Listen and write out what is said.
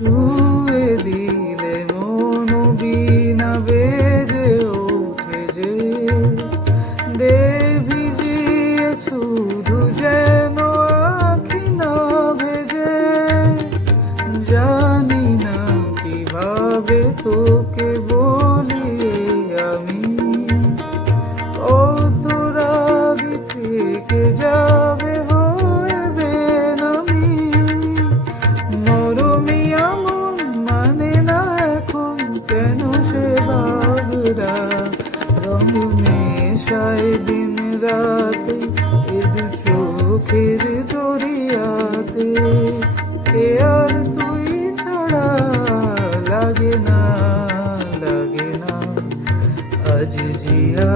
ছুঁয়ে দিলে মন বিনা বেজে ওঠে যে ভিজিয়ে শুধু যেন আঁখি না ভেজে। জানি না কিভাবে তোকে বলি আমি, কত রাগি থেকে যাবে হয়ে বেনামি। মরমি এমন মানে না এখন কেন সে ভাবরা, রঙ মেশায় দিন রাতে এ দু চোখের দরিয়াতে। এ আর তুই ছাড়া লাগে না, লাগে না আজ জিয়া।